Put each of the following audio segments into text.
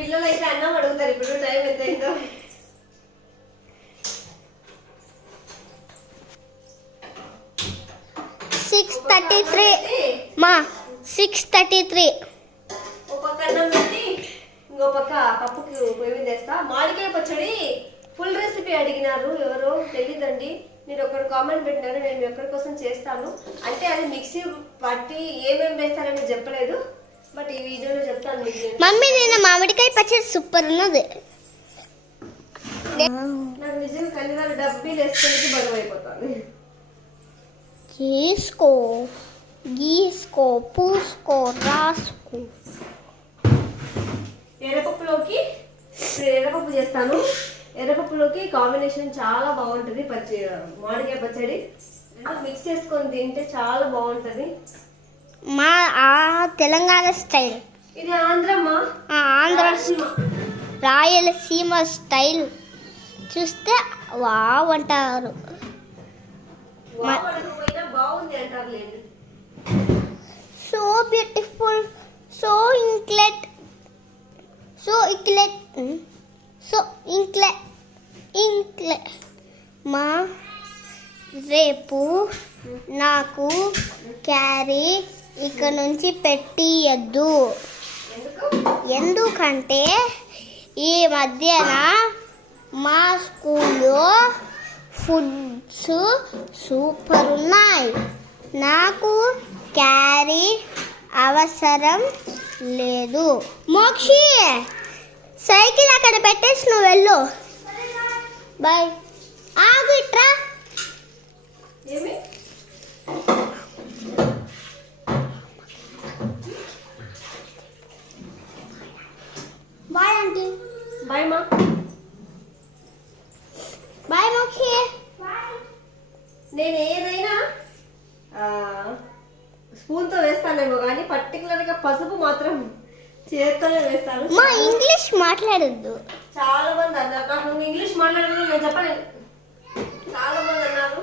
పిల్లలు అయితే అన్నం అడుగుతారు ఇప్పుడు టైం ఎంత అయిందో. Six thirty three. మా సిక్స్ థర్టీ త్రీ. ఒక అన్నం పెట్టి ఇంకో పక్క పప్పుకి మీద వేస్తా. మామిడికాయ పచ్చడి ఫుల్ రెసిపీ అడిగినారు ఎవరో తెలియదండి మీరు ఒకరు కామెంట్ పెట్టినారు నేను మీ ఒక్కరి కోసం చేస్తాను. అంటే అది మిక్సీ పట్టి ఏమేమి వేస్తారని చెప్పలేదు. బట్ ఈ వీడియోలో చెప్తాను. మమ్మీ నేను మామిడికాయ పచ్చడి సూపర్ ఉన్నది. నాకు నిజంగా డబ్బీలు గీసుకో గీసుకో పూసుకో రాసుకో. ఎర్రపప్పులోకి ఎర్రపప్పు చేస్తాను. ఎర్రపప్పులోకి కాంబినేషన్ చాలా బాగుంటుంది పచ్చి మామిడికాయ పచ్చడి. మిక్స్ చేసుకొని తింటే చాలా బాగుంటుంది. మా ఆ తెలంగాణ స్టైల్. ఇది ఆంధ్రమ్మా ఆ ఆంధ్ర రాయలసీమ. స్టైల్. చూస్తే వావ్ అంటారు. సో బ్యూటిఫుల్ సో ఇంక్లెట్ సో ఇంక్లెట్ సో ఇంక్లె ఇంక్లె. మా రేపు నాకు క్యారీ ఇక్కడ నుంచి పెట్టియద్దు ఎందుకంటే ఈ మధ్యన మా స్కూల్లో ఫుడ్స్ సూపర్ ఉన్నాయి. నాకు క్యారీ అవసరం లేదు. మోక్షి సైకిల్ అక్కడ పెట్టేసి నువ్వు వెళ్ళు. బాయ్ ఆగు ఇట్రా. చేత్తోనే మా ఇంగ్లీష్ మాట్లాడొద్దు. చాలా మంది అన్నారు. నాకు నువ్వు ఇంగ్లీష్ మాట్లాడడం నేను చెప్పలేను. చాలా మంది అన్నారు.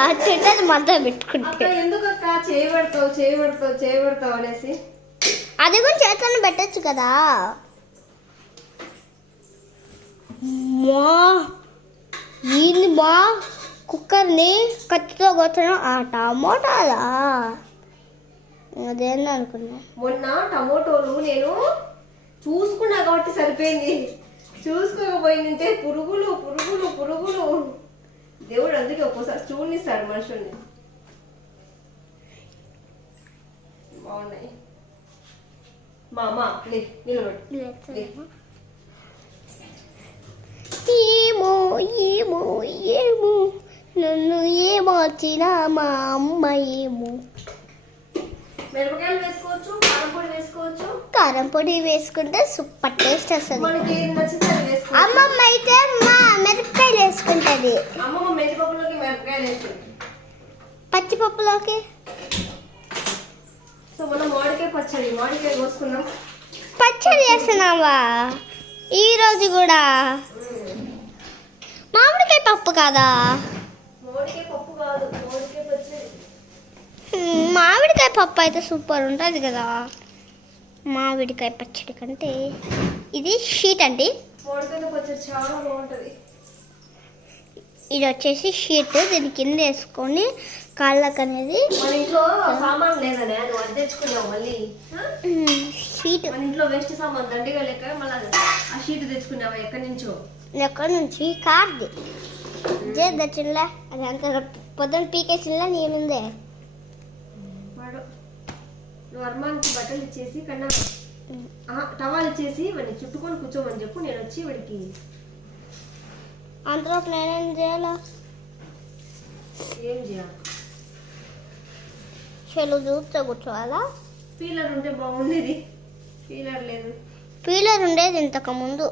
మధ్య అక్క పెట్టుకుంటే. ఎందుకు అక్క చేయబడతావు చేయబడతావు చేయబడతావు అనేసి? అది కూడా చేతులను పెట్టచ్చు కదా. మా ఏంది మా? కుక్కర్ని కత్తితో కొట్టడం ఆ టమోటాలా అదేంది అనుకున్నా. మొన్న టమోటోలు నేను చూసుకున్నా కాబట్టి సరిపోయింది. చూసుకోకపోయిందంటే పురుగులు పురుగులు పురుగులు. దేవుడు అందుకే ఒక్కోసారి చూడనిస్తాడు మనుషుల్ని. బాగున్నాయి. మా అమ్మ నిలబడు. ఏమో ఏమో ఏమో. నన్ను ఏమొచ్చినా మా అమ్మ ఏమో. మిరపకాయలు వేసుకోవచ్చు కారం పొడి వేసుకోవచ్చు. కారం పొడి వేసుకుంటే సూపర్ టేస్ట్ వస్తుంది. మనకి ఏది నచ్చితే అది వేసుకోవచ్చు. అమ్మమ్మ అయితే మా మిరపకాయలు వేసుకుంటుంది. అమ్మమ్మ మెదిపప్పులోకి మిరపకాయలు వేస్తుంది పచ్చిపప్పులోకి సో మనం మామిడికాయ పచ్చడి మామిడికాయ కోసుకున్నాం పచ్చడి చేస్తున్నావా? ఈ రోజు కూడా? మామిడికాయ పప్పు కాదా? మామిడికాయ పప్పు కాదు మామిడికాయ పచ్చడి. మామిడికాయ పప్పు అయితే సూపర్ ఉంటుంది కదా. మామిడికాయ పచ్చడి కంటే ఇది షీట్ అండి. ఇది వచ్చేసి షీట్ దీని కింద వేసుకొని కాళ్ళకు అనేది షీట్. మన ఇంట్లో వేస్ట్ సామాన్ దండిగా లెక్క మళ్ళీ ఆ షీట్ తెచ్చుకున్నావా ఎక్కడి నుంచో? ఎక్కడి నుంచి? కార్ది. జే దచ్చిండ్లా అది అంత పొద్దున్న పీకేసిండ్లా నీ ముందే. నువ్వు అర్మాన్కి బట్టలు ఇచ్చేసి కన్నా టవాల్ ఇచ్చేసి వాడిని చుట్టుకొని కూర్చోమని చెప్పు నేను వచ్చి వాడికి అంతలో నేనేం చేయాలా? ఏం చేయాలి? చెలు చూస్తే కూర్చోవాలా? పీలర్ ఉంటే బాగుండేది. పీలర్ లేదు. పీలర్ ఉండేది ఇంతకు ముందు.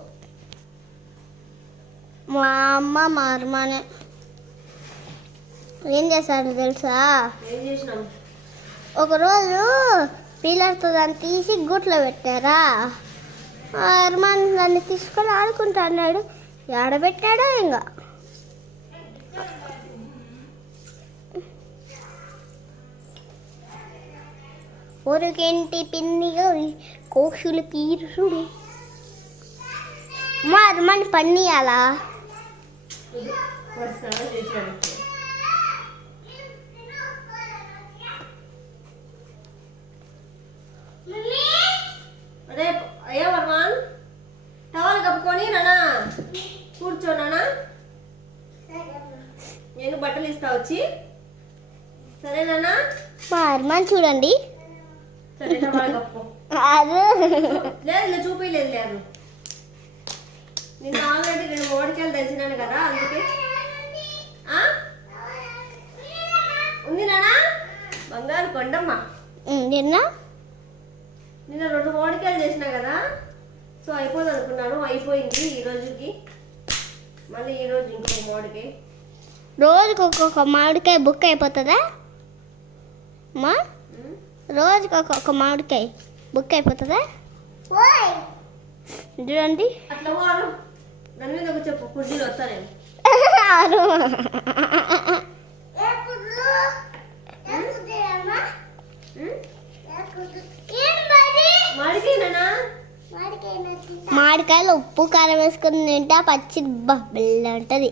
మా అమ్మ మా అమ్మానే ఏం చేశారు తెలుసా? ఏం చేసినాం? ఒకరోజు పీలర్తో దాన్ని తీసి గుట్లో పెట్టారా? అర్మాన్ దాన్ని తీసుకొని ఆడుకుంటా అన్నాడు. ఆడబెట్టాడో ఇంకా పొరుగేంటి పిన్నిగా కోక్షులు కీరుడు మా అమ్మని పన్నీయాలా? నేను ఇస్తా వచ్చి సరే నానా మా అమ్మని చూడండి లేదు లేదు చూపించలేదు లేదు. నిన్న ఆల్రెడీ రెండు మోడికాయలు తెచ్చినాను కదా అందుకే? ఉంది నానా బంగారు కొండమ్మ. నిన్న? నిన్న రెండు మోడికాయలు చేసినా కదా సో అయిపోదు అనుకున్నాను అయిపోయింది ఈ రోజుకి. మళ్ళీ ఈ రోజు ఇంకో మోడికాయ రోజుకి ఒక్కొక్క మామిడికాయ బుక్ అయిపోతుందా? మా ఉమ్. రోజుకి ఒక్కొక్క మామిడికాయ బుక్ అయిపోతుందా? చూడండి. మామిడికాయలు ఉప్పు కారం వేసుకుని తింటే పచ్చి బబ్బిల్ ఉంటుంది.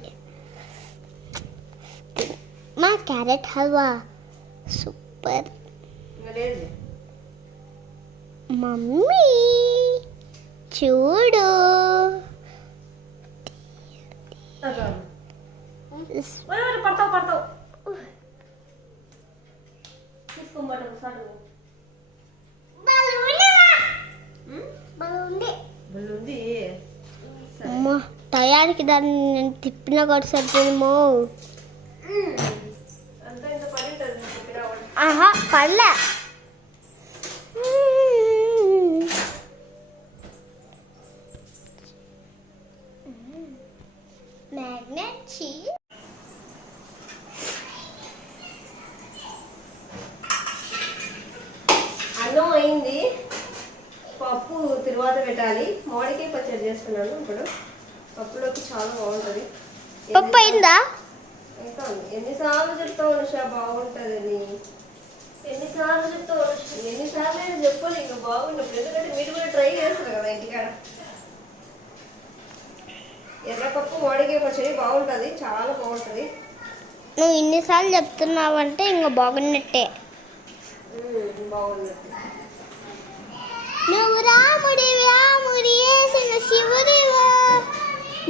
మా క్యారెట్ హల్వా. సూపర్. మమ్మీ చూడు. ఒరే, పడతావు టయానికి దాన్ని నేను తిప్పిన కూడా సరిపోయేమో మ్యాగ్నెట్ చీజ్ అన్నం అయింది. పప్పు తిరువాత పెట్టాలి. మామిడికాయ పచ్చడి చేస్తున్నాను ఇప్పుడు. పప్పులోకి చాలా బాగుంటుంది. పప్పు అయిందా? ఇంకా ఎన్నిసార్లు చెప్తావు అనుష? బాగుంటుందని. ఎన్నిసార్లు అనుష ఎన్నిసార్లు అయినా చెప్పాలి ఇంకా ఎందుకంటే మీరు కూడా ట్రై చేస్తారు కదా ఇంటికాడ. ఎర్రపప్పు పచ్చడి బాగుంటుంది చాలా బాగుంటుంది. నువ్వు ఇన్నిసార్లు చెప్తున్నావంటే ఇంకా బాగున్నట్టే. నువ్వు రాముడి వ్యాముడి వేసిన శివుడివో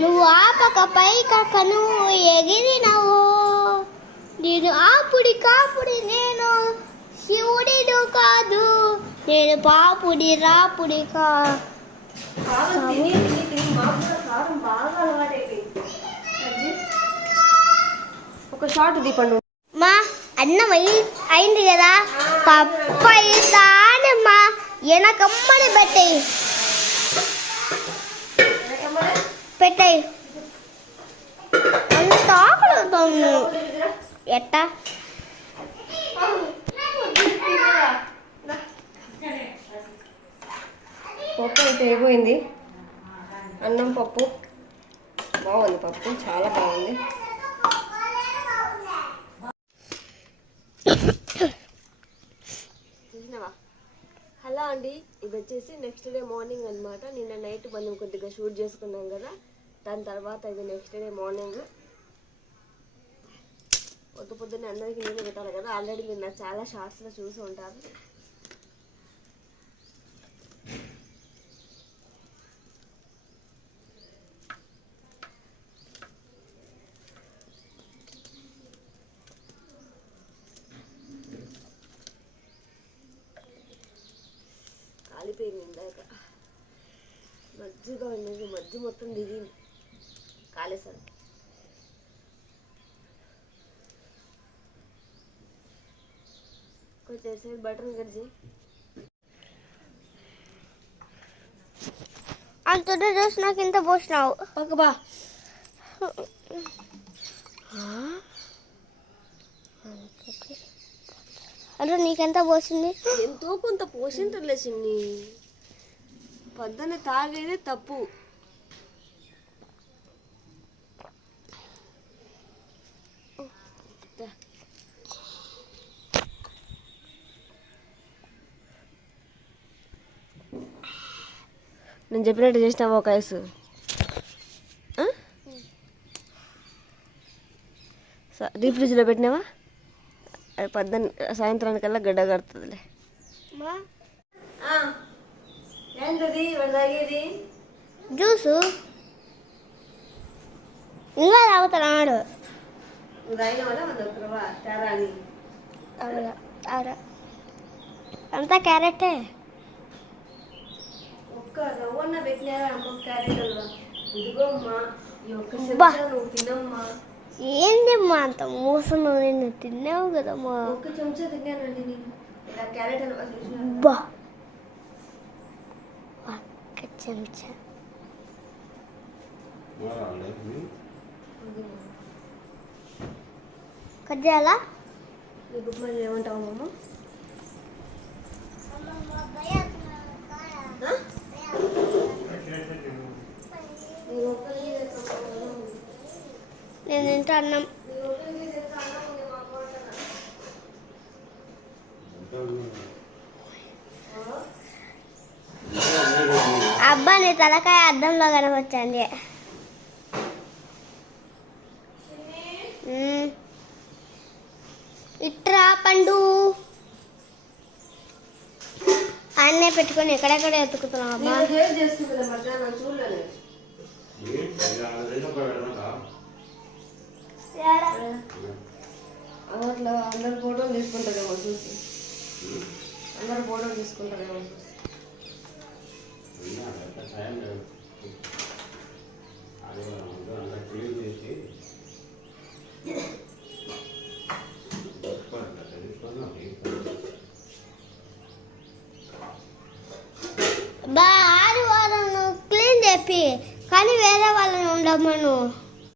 నువ్వు ఆపక పైకక నువ్వు ఎగిరినవు నేను ఆపుడి కాపుడి నేను నేను పాపుడి రాపుడి కా కారం తిని తిని తిని మాకు కూడా కారం బాగా అలవాటైపోయింది అజ్జి, ఒక షాట్ దీపండు మా అన్నం అయి అయింది కదా పప్పు అయితానమ్మా వెనకమ్మడి పెట్టేయి పెట్టేయి అంత ఆకలి ఎట్టా పప్పు అయితే అయిపోయింది. అన్నం పప్పు. బాగుంది పప్పు చాలా బాగుంది. చూసినావా? హలో అండి ఇది వచ్చేసి నెక్స్ట్ డే మార్నింగ్ అన్నమాట. నిన్న నైట్ మనం కొద్దిగా షూట్ చేసుకున్నాం కదా దాని తర్వాత ఇది నెక్స్ట్ డే మార్నింగ్ పొద్దు పొద్దున్నే అందరికీ నేను పెట్టాలి కదా ఆల్రెడీ మీరు నాకు చాలా షార్ట్స్లో చూసి ఉంటారు. కాలిపోయింది ఇందాక మజ్జిగా ఉన్నది మజ్జి మొత్తం దిగింది కాలేసాను కొంచెం సేపు బటన్ గడిచి అంత చూసి నాకు ఇంత పోసినావు పక్క అంటే నీకెంత పోసింది? ఎంతో కొంత పోసింటలే చిన్ని. పొద్దున్న తాగేదే తప్పు. నేను చెప్పినట్టు చేసినావా ఒక ఐసు రీఫ్రిజ్లో పెట్టినావా? అది పద్దెనిమిది సాయంత్రానికల్లా గడ్డ కడుతుందిలే ఏంటది వాడు తాగేది జ్యూసు ఇంకా తాగుతున్నాడు నువ్వు తాగిన వల్ల మన ఒక్కరవా తేరా అని అవునా అవునా అంతా క్యారెటే ఒక్క రవ్వన్న పెట్టినారా అమ్మ క్యారెట్ హల్వా ఇదిగో అమ్మా ఈ ఒక్క బా. తినమ్మా ఏందమ్మా అంత మోసం నేను తిన్నావు కదమ్మా ఒక్క చెంచా తిన్నానండి నేను. ఇలా క్యారెట్ హల్వా చేసినారు బా. ఒక్క చెంచా. ఉప్మా ఏమంటావు అమ్మ నేను ఒక్కరిని చేస్తాను నేను తింటా అన్నం. అబ్బా నీ తలకాయ అద్దంలో కనవచ్చండి మ్మ్. ఇట్రా పండు. అన్నే పెట్టుకొని ఎక్కడెక్కడ ఎత్తుకుతున్నావు అబ్బా? అట్లా అందరు ఫోటోలు తీసుకుంటారేమో చూసి. అందరు ఫోటోలు తీసుకుంటారేమో చూసి. బా ఆదివారం నువ్వు క్లీన్ చెప్పి కానీ వేరే వాళ్ళని ఉండమను.